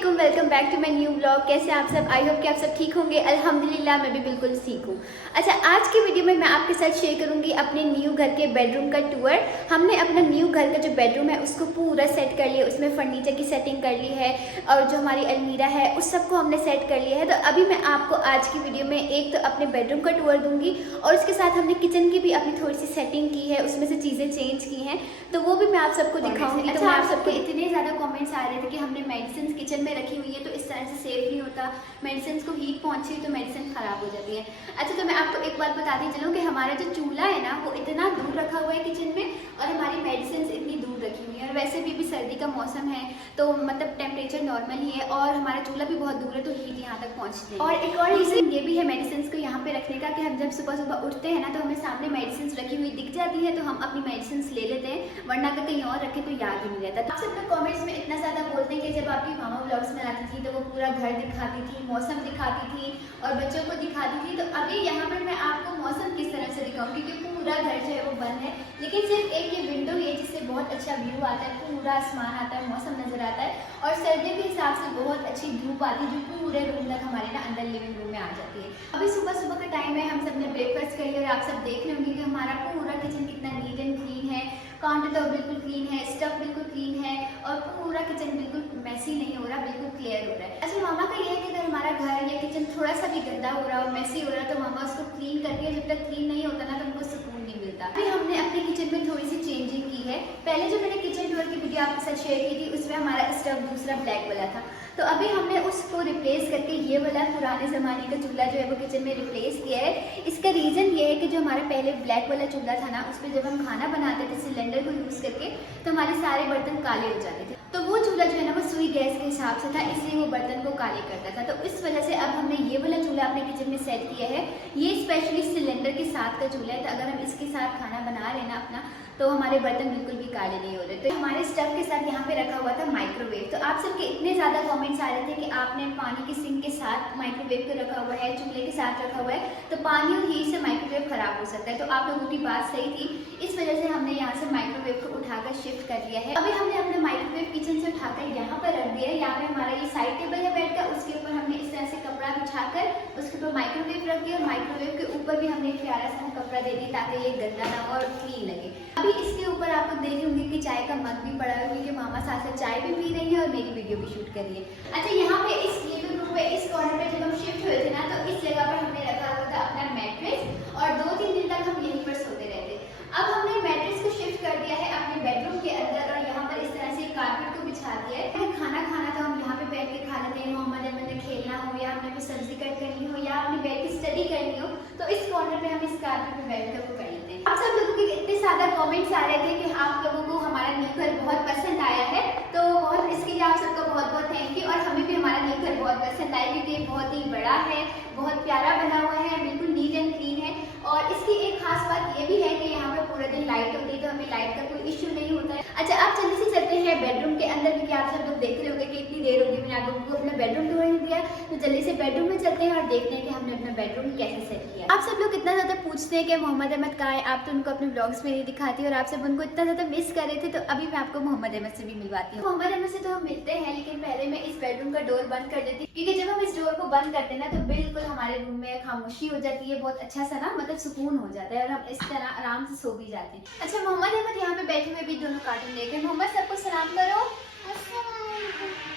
वालेकुम, welcome back to my new blog. कैसे आप सब? आई होप कि आप सब ठीक होंगे। अल्हम्दुलिल्लाह मैं भी बिल्कुल ठीक हूँ। अच्छा, आज की वीडियो में मैं आपके साथ शेयर करूँगी अपने न्यू घर के बेडरूम का टूर। हमने अपना न्यू घर का जो बेडरूम है उसको पूरा सेट कर लिया, उसमें फर्नीचर की सेटिंग कर ली है और जो हमारी अलमीरा है उस सबको हमने सेट कर लिया है। तो अभी मैं आपको आज की वीडियो में एक तो अपने बेडरूम का टूर दूँगी और उसके साथ हमने किचन की भी अपनी थोड़ी सी सेटिंग की है, उसमें से चीज़ें चेंज की हैं, तो वो भी मैं आप सबको दिखाऊंगी। अच्छा, तो मैं आप आप सबके सबको इतने ज़्यादा कमेंट्स आ रहे थे कि हमने मेडिसिन किचन में रखी हुई है तो इस तरह से सेफ नहीं होता, मेडिसिन को हीट पहुंची तो मेडिसिन ख़राब हो जाती है। अच्छा, तो मैं आपको एक बात बताती चलूँ कि हमारा जो चूल्हा है ना वो इतना दूर रखा हुआ है किचन में और हमारी मेडिसिन इतनी दूर रखी हुई है। और वैसे भी सर्दी का मौसम है तो मतलब टेम्परेचर नॉर्मल ही है और हमारा चूल्हा भी बहुत दूर है तो हीट यहाँ तक पहुँचती है। और एक और रीज़न ये भी है मेडिसिन को यहाँ पे रखने का कि हम जब सुबह सुबह उठते हैं ना तो हमें सामने मेडिसिन रखी हुई दिख जाती है तो हम अपनी मेडिसिन ले लेते हैं, वरना अगर कहीं और रखे तो याद ही नहीं रहता। आप सब लोग कमेंट्स में इतना ज़्यादा बोलते हैं कि जब आपकी मामा व्लॉग्स में आती थी तो वो पूरा घर दिखाती थी, मौसम दिखाती थी और बच्चों को दिखाती थी। तो अभी यहाँ पर मैं आपको मौसम किस तरह से दिखाऊँ, क्योंकि पूरा घर जो है वो बंद है, लेकिन सिर्फ एक ये विंडो है जिससे बहुत अच्छा व्यू आता है, पूरा आसमान आता है, मौसम नजर आता है और सर्दियों के हिसाब से बहुत अच्छी धूप आती है जो पूरे रूम तक हमारे ना अंदर लिविंग रूम में आ जाती है। अभी सुबह सुबह का टाइम है, हम सब ने ब्रेकफास्ट कर लिया और आप सब देख रहे होंगे कि हमारा पूरा किचन कितना नीट एंड क्लीन है, काउंटर टॉप बिल्कुल क्लीन है, स्टफ बिल्कुल क्लीन है और पूरा किचन बिल्कुल मैसी नहीं हो रहा, बिल्कुल क्लियर हो रहा है। अच्छा, मामा का ये है कि अगर हमारा घर या किचन थोड़ा सा भी गंदा हो रहा हो, मैसी हो रहा है तो मामा उसको क्लीन करती है, जब तक क्लीन नहीं होता ना तो उनको सुकून नहीं मिलता। अभी हमने अपने किचन में थोड़ी सी चेंजिंग की है। पहले जो मैंने किचन टूर की वीडियो आपके साथ शेयर की थी उसमें हमारा स्टव दूसरा ब्लैक वाला था, तो अभी हमने उसको रिप्लेस करके ये वाला पुराने ज़माने का चूल्हा जो है वो किचन में रिप्लेस किया है। इसका रीज़न ये है कि जो हमारा पहले ब्लैक वाला चूल्हा था ना उस पर जब हम खाना बनाते थे सिलेंडर को यूज़ करके तो हमारे सारे बर्तन काले हो जाते थे। तो वो चूल्हा जो है ना वो सुई गैस के हिसाब से था, इसलिए वो बर्तन को काले करता था। तो इस वजह से अब हमने ये वाला चूल्हा अपने किचन में सेट किया है। ये स्पेशली सिलेंडर के साथ का चूल्हा है, तो अगर हम इसके साथ खाना बना रहे ना अपना तो हमारे बर्तन बिल्कुल भी काले नहीं हो रहे। तो हमारे स्टव के साथ यहाँ पे रखा हुआ था माइक्रोवेव। तो आप सबके इतने ज़्यादा कमेंट्स आ रहे थे कि आपने पानी की सिंक के साथ माइक्रोवेव को रखा हुआ है, चूल्हे के साथ रखा हुआ है तो पानी और हीट से माइक्रोवेव खराब हो सकता है। तो आप लोगों की बात सही थी, इस वजह से हमने यहाँ से माइक्रोवेव को उठाकर शिफ्ट कर लिया है। अभी हमने अपना माइक्रोवेव किचन से उठाकर यहाँ पर रख दिया है। यहाँ पे हमारा ये साइड टेबल है बेड का, उसके ऊपर हमने इस तरह से कपड़ा बिछाकर उसके ऊपर माइक्रोवेव रख दिया और माइक्रोवेव के ऊपर भी हमने एक प्यारा सा कपड़ा दे दिया ताकि ये गंदा ना हो और क्लीन लगे। अभी इसके ऊपर आप लोग देख रहे होंगे कि चाय का मग भी पड़ा है क्योंकि मामा साथ साथ चाय भी पी रही है और मेरी वीडियो भी शूट कर रही है। अच्छा, यहाँ पे इस लिविंग रूम में इस कॉर्नर पे जब हम शिफ्ट हुए थे ना तो इस जगह पर हमने रखा हुआ था अपना मैट्रेस और 2-3 दिन तक हम यहीं पर सोते रहते। अब हमने मैट्रेस को शिफ्ट कर दिया है अपने बेडरूम के अंदर और यहाँ पर इस तरह से कारपेट को बिछा दिया है। खाना खाना तो हम यहाँ पे बैठ के खा लेते हैं, मोहम्मद अहमद ने खेलना हो या हमने कुछ सब्जी कट करनी हो या अपनी बैठ के स्टडी करनी हो तो इस कॉर्नर पे हम इस कारपेट पे बैठ कर वो कर लेते हैं। आप सब लोगों के इतने सारे कमेंट्स आ रहे थे कि आप लोगों को हमारा न्यू घर बहुत पसंद आया है, तो बहुत इसके लिए आप सबका बहुत बहुत थैंक यू। और हमें भी हमारा न्यू घर बहुत पसंद आया क्योंकि ये बहुत ही बड़ा है, बहुत प्यारा बना हुआ है, बिल्कुल नीट एंड क्लीन है। और इसकी एक खास बात ये भी है कि यहाँ पे पूरा दिन लाइट होती है तो हमें लाइट का कोई इश्यू नहीं होता है। अच्छा, आप जल्दी से चलते हैं बेडरूम के अंदर क्योंकि आप सब लोग देख रहे होंगे कि इतनी देर होगी मैंने आप लोगों को अपना बेडरूम टूर नहीं दिया, तो जल्दी से बेडरूम में चलते हैं और देखते हैं कि हमने अपना बेडरूम कैसे सेट किया। आप सब लोग इतना ज़्यादा पूछते हैं कि मोहम्मद अहमद कहाँ है, आप तो उनको अपने ब्लॉग्स में नहीं दिखाती और आप सब उनको इतना ज़्यादा मिस कर रहे थे, तो अभी मैं आपको मोहम्मद अहमद से भी मिलवाती हूँ। मोहम्मद अहमद से तो हम मिलते हैं लेकिन पहले मैं इस बेडरूम का डोर बंद कर देती हूँ क्योंकि जब हम इस डोर को बंद करते हैं ना तो बिल्कुल हमारे रूम में खामोशी हो जाती है, बहुत अच्छा सा ना मतलब सुकून हो जाता है और हम इस तरह आराम से सो भी जाते हैं। अच्छा, मोहम्मद अहमद यहाँ पे बैठे हुए भी दोनों कार्टून देख रहे हैं। मोहम्मद सबको सलाम करो।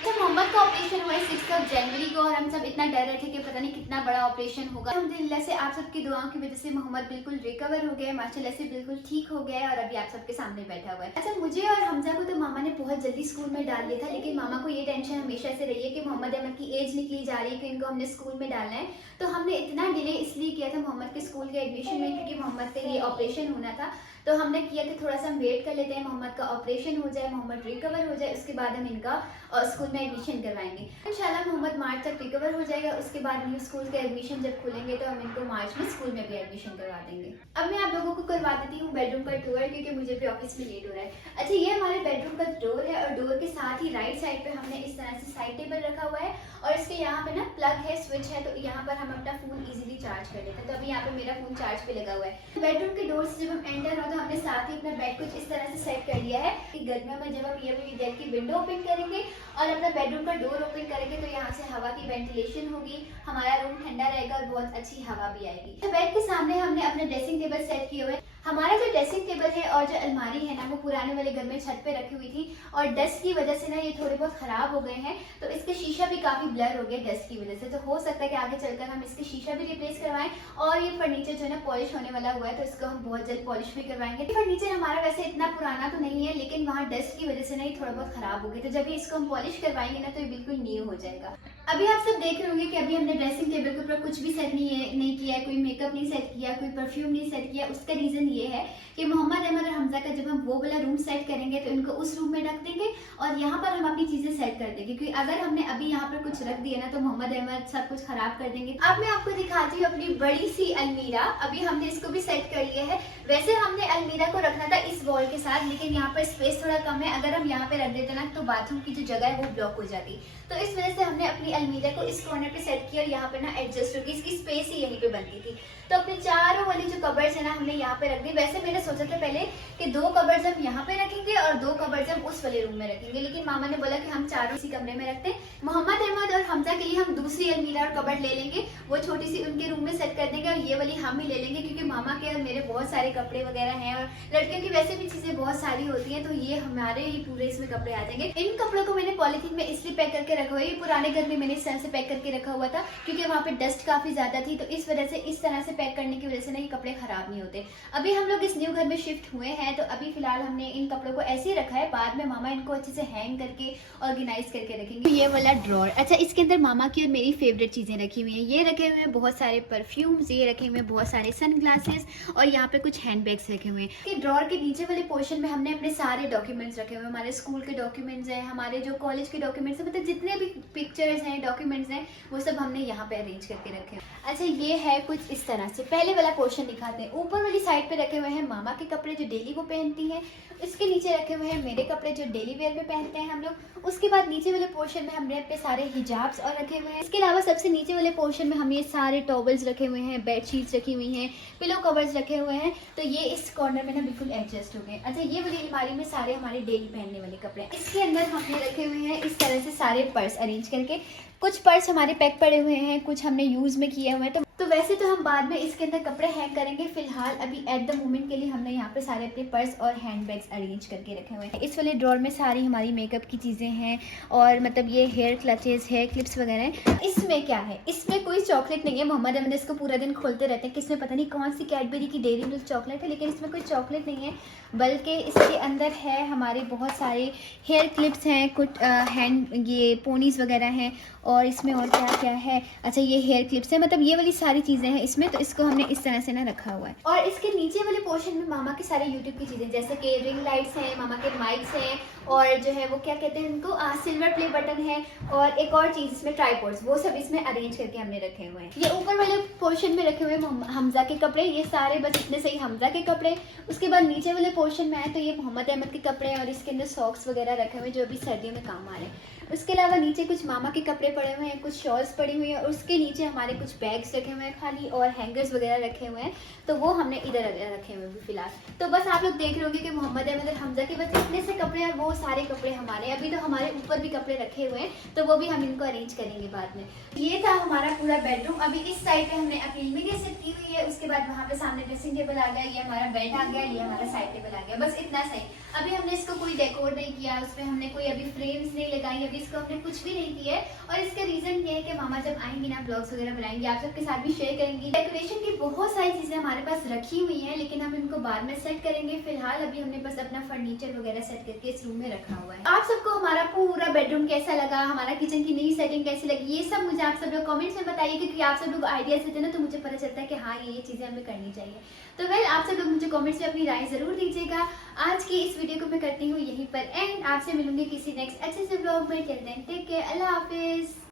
तो मोहम्मद का ऑपरेशन हुआ है 6 जनवरी को और हम सब इतना डर रहे थे कि पता नहीं कितना बड़ा ऑपरेशन होगा। अल्हम्दुलिल्लाह से आप सबकी दुआओं की वजह से मोहम्मद बिल्कुल रिकवर हो गया, माशाल्लाह से बिल्कुल ठीक हो गया है और अभी आप सबके सामने बैठा हुआ है। अच्छा, मुझे और हमजा को तो मामा ने बहुत जल्दी स्कूल में डाल दिया था, लेकिन मामा को ये टेंशन हमेशा से रही है कि मोहम्मद अहमद की एज निकली जा रही है कि इनको हमने स्कूल में डालना है। तो हमने इतना डिले इसलिए किया था मोहम्मद के स्कूल के एडमिशन में क्योंकि मोहम्मद का ये ऑपरेशन होना था, तो हमने किया कि थोड़ा सा हम वेट कर लेते हैं, मोहम्मद का ऑपरेशन हो जाए, मोहम्मद रिकवर हो जाए, उसके बाद हम इनका स्कूल में एडमिशन करवाएंगे। इंशाल्लाह मोहम्मद मार्च तक रिकवर हो जाएगा, उसके बाद न्यू स्कूल के एडमिशन जब खुलेंगे तो हम इनको मार्च में स्कूल में भी एडमिशन करवा देंगे। अब मैं आप लोगों को करवा देती हूँ बेडरूम का टूर क्योंकि मुझे भी ऑफिस में लेट हो रहा है। अच्छा, ये हमारे बेडरूम का डोर है और डोर के साथ ही राइट साइड पे हमने इस तरह से साइड टेबल रखा हुआ है और इसके यहाँ पे ना प्लग है, स्विच है, तो यहाँ पर हम अपना फोन इजीली चार्ज कर लेते हैं। तो अभी यहाँ पे मेरा फोन चार्ज पे लगा हुआ है। बेडरूम के डोर से जब हम एंटर हो तो हमने साथ ही अपना बेड कुछ इस तरह से सेट कर लिया है कि गर्मियों में जब हम ये वाली बेड की विंडो ओपन करेंगे और अपना बेडरूम का डोर ओपन करेंगे तो यहाँ से हवा की वेंटिलेशन होगी, हमारा रूम ठंडा रहेगा और बहुत अच्छी हवा भी आएगी। तो बेड के सामने हमने अपने ड्रेसिंग टेबल सेट किए हुए। हमारा जो ड्रेसिंग टेबल है और जो अलमारी है ना वो पुराने वाले घर में छत पे रखी हुई थी और डस्ट की वजह से ना ये थोड़े बहुत खराब हो गए हैं, तो इसके शीशा भी काफी ब्लर हो गया डस्ट की वजह से। तो हो सकता है कि आगे चलकर हम इसके शीशा भी रिप्लेस करवाएं और ये फर्नीचर जो है ना पॉलिश होने वाला हुआ है तो इसको हम बहुत जल्द पॉलिश भी करवाएंगे। फर्नीचर हमारा वैसे इतना पुराना तो नहीं है लेकिन वहाँ डस्ट की वजह से ना ये थोड़ा बहुत खराब हो गया, तो जब भी इसको हम पॉलिश करवाएंगे ना तो ये बिल्कुल न्यू हो जाएगा। अभी आप सब देख रहे होंगे कि अभी हमने ड्रेसिंग टेबल के ऊपर कुछ भी सेट नहीं किया है, कोई मेकअप नहीं सेट किया, कोई परफ्यूम नहीं सेट किया। उसका रीजन ये है कि मोहम्मद अहमद और हमजा का जब हम वो वाला रूम सेट करेंगे तो इनको उस रूम में रख देंगे और यहाँ पर हम अपनी चीजें सेट कर देंगे, क्योंकि अगर हमने अभी यहाँ पर कुछ रख दिया ना तो मोहम्मद अहमद सब कुछ खराब कर देंगे। अब मैं आपको दिखाती हूँ अपनी बड़ी सी अलमीरा। अभी हमने इसको भी सेट कर लिया है। वैसे हमने अलमीरा को रखना था इस वॉल के साथ, लेकिन यहाँ पर स्पेस थोड़ा कम है। अगर हम यहाँ पे रख देते ना तो बाथरूम की जो जगह है वो ब्लॉक हो जाती, तो इस वजह से हमने अपनी अलमीरा को इस कॉर्नर पे सेट किया और यहाँ पे ना एडजस्ट होगी। इसकी स्पेस ही यहीं पे बनती थी, तो अपने चारों वाली जो कबर्ड्स है ना हमने यहाँ पे रख दी। वैसे मैंने सोचा था पहले कि 2 कबर्ड्स हम यहाँ पे रखेंगे और 2 कबर्ड्स हम उस वाले रूम में रखेंगे, लेकिन मामा ने बोला कि हम चारों इसी कमरे में रखते हैं। मोहम्मद अहमद और हमजा के लिए हम दूसरी अलमीरा और कबर्ड ले लेंगे, वो छोटी सी उनके रूम में सेट कर देंगे और ये वाली हम ही ले लेंगे, क्योंकि मामा के और मेरे बहुत सारे कपड़े वगैरह हैं और लड़कियों की वैसे भी चीजें बहुत सारी होती हैं, तो ये हमारे ही पूरे इसमें कपड़े आ जाएंगे। इन कपड़ों को मैंने पॉलिथीन में इसलिए पैक करके रखा हुआ है, ये पुराने घर में मैंने इस तरह से पैक करके रखा हुआ था क्योंकि वहाँ पे डस्ट काफी ज्यादा थी, तो इस वजह से इस तरह से पैक करने की वजह से ना ये कपड़े खराब नहीं होते। अभी हम लोग इस न्यू घर में शिफ्ट हुए हैं तो अभी फिलहाल हमने इन कपड़ों को ऐसे ही रखा है, बाद में मामा इनको अच्छे से हैंग करके ऑर्गेनाइज करके रखेंगे। ये वाला ड्रॉर, अच्छा इसके अंदर मामा की और मेरी फेवरेट चीजें रखी हुई हैं। ये रखे हुए हैं बहुत सारे परफ्यूम्स, ये रखे हुए हैं बहुत सारे सनग्लासेस और यहाँ पे कुछ हैंड बैग्स रखे हुए हैं। ड्रॉर के नीचे वाले पोर्शन में हमने अपने सारे डॉक्यूमेंट्स रखे हुए हैं, हमारे स्कूल के डॉक्यूमेंट्स हैं, हमारे जो कॉलेज के डॉक्यूमेंट्स हैं, मतलब जितने भी पिक्चर्स हैं डॉक्यूमेंट्स हैं वो सब हमने यहाँ पे अरेंज करके रखे हैं। अच्छा ये है कुछ इस तरह से, पहले वाला पोर्शन दिखाते हैं। ऊपर वाली साइड पे रखे हुए हैं मामा के कपड़े जो डेली वो पहनती हैं, इसके नीचे रखे हुए हैं मेरे कपड़े जो डेली वेयर में पहनते हैं हम लोग। उसके बाद नीचे वाले पोर्शन में हमने अपने सारे हिजाब्स और रखे हुए हैं। इसके अलावा सबसे नीचे वाले पोर्शन में हम ये सारे टॉवल्स रखे हुए हैं, बेडशीट्स रखी हुई हैं, पिलो कवर्स रखे हुए हैं, तो ये इस कॉर्नर में ना बिल्कुल एडजस्ट हो गए। अच्छा ये वाली अलमारी में सारे हमारे डेली पहनने वाले कपड़े, इसके अंदर हमने रखे हुए हैं इस तरह से सारे पर्स अरेंज करके। कुछ पर्स हमारे पैक पड़े हुए हैं, कुछ हमने यूज में किए हुए हैं, तो वैसे तो हम बाद में इसके अंदर कपड़े हैंग करेंगे। फिलहाल अभी एट द मोमेंट के लिए हमने यहाँ पे सारे अपने पर्स और हैंड बैग्स अरेंज करके रखे हुए हैं। इस वाले ड्रॉर में सारी हमारी मेकअप की चीज़ें हैं और मतलब ये हेयर क्लचेस, हेयर क्लिप्स वगैरह हैं। इसमें क्या है, इसमें कोई चॉकलेट नहीं है। मोहम्मद अहमद इसको पूरा दिन खोलते रहते हैं कि इसमें पता नहीं कौन सी कैडबरी की डेयरी मिल्क चॉकलेट है, लेकिन इसमें कोई चॉकलेट नहीं है, बल्कि इसके अंदर है हमारे बहुत सारे हेयर क्लिप्स हैं, कुछ हैंड ये पोनीज वगैरह हैं और इसमें और क्या क्या है। अच्छा ये हेयर क्लिप्स है, मतलब ये वाली सारी चीज़ें हैं इसमें, तो इसको हमने इस तरह से ना रखा हुआ है। और इसके नीचे वाले पोर्शन में मामा के सारे यूट्यूब की चीज़ें, जैसे कि रिंग लाइट्स हैं, मामा के माइक्स हैं और जो है वो क्या कहते हैं उनको सिल्वर प्ले बटन है और एक और चीज़ इसमें ट्राइपॉड्स, वो सब इसमें अरेंज करके हमने रखे हुए हैं। ये ऊपर वाले पोर्शन में रखे हुए हमजा के कपड़े, ये सारे बस इतने सही हमजा के कपड़े। उसके बाद नीचे वाले पोर्शन में आए तो ये मोहम्मद अहमद के कपड़े और इसके अंदर सॉक्स वगैरह रखे हुए हैं जो अभी सर्दियों में काम आ रहे हैं। उसके अलावा नीचे कुछ मामा के कपड़े पड़े हुए हैं, कुछ शॉल्स पड़ी हुई हैं और उसके नीचे हमारे कुछ बैग्स रखे हुए हैं खाली और हैंगर्स वगैरह रखे हुए हैं, तो वो हमने इधर रखे हुए हैं फिलहाल। तो बस आप लोग देख रहे होंगे कि मोहम्मद अहमद और हमजा के बस इतने से कपड़े और वो सारे कपड़े हमारे। अभी तो हमारे ऊपर भी कपड़े रखे हुए हैं, तो वो भी हम इनको अरेंज करेंगे बाद में। ये था हमारा पूरा बेडरूम। अभी इस साइड पे हमने अपनी अलमीरा सेट की हुई है, उसके बाद वहाँ पे सामने ड्रेसिंग टेबल आ गया, ये हमारा बेड आ गया, ये हमारा साइड टेबल आ गया, बस इतना सही। अभी हमने इसको कोई डेकोर नहीं किया, उसमें हमने कोई अभी फ्रेम्स नहीं लगाई, अभी इसको हमने कुछ भी नहीं किया है। और इसका रीजन ये है कि मामा जब आएंगी ना ब्लॉग्स वगैरह बनाएंगे, आप सबके साथ भी शेयर करेंगी। डेकोरेशन की बहुत सारी चीजें हमारे पास रखी हुई हैं, लेकिन हम इनको बाद में सेट करेंगे। फिलहाल अभी हमने बस अपना फर्नीचर वगैरह सेट करके इस रूम में रखा हुआ है। आप सबको हमारा पूरा बेडरूम कैसा लगा, हमारा किचन की नई सेटिंग कैसी लगी, ये सब मुझे आप सब लोग कमेंट्स में बताइए, क्योंकि आप सब लोग आइडियाज देते हैं ना, तो मुझे पता चलता है कि हाँ ये चीजें हमें करनी चाहिए। तो वेल आप सब लोग मुझे कमेंट्स में अपनी राय जरूर दीजिएगा। आज की इस वीडियो को मैं करती हूँ यहीं पर एंड। आपसे मिलूंगी किसी नेक्स्ट अच्छे से ब्लॉग में। टिल देन टेक केयर, अल्लाह हाफिज।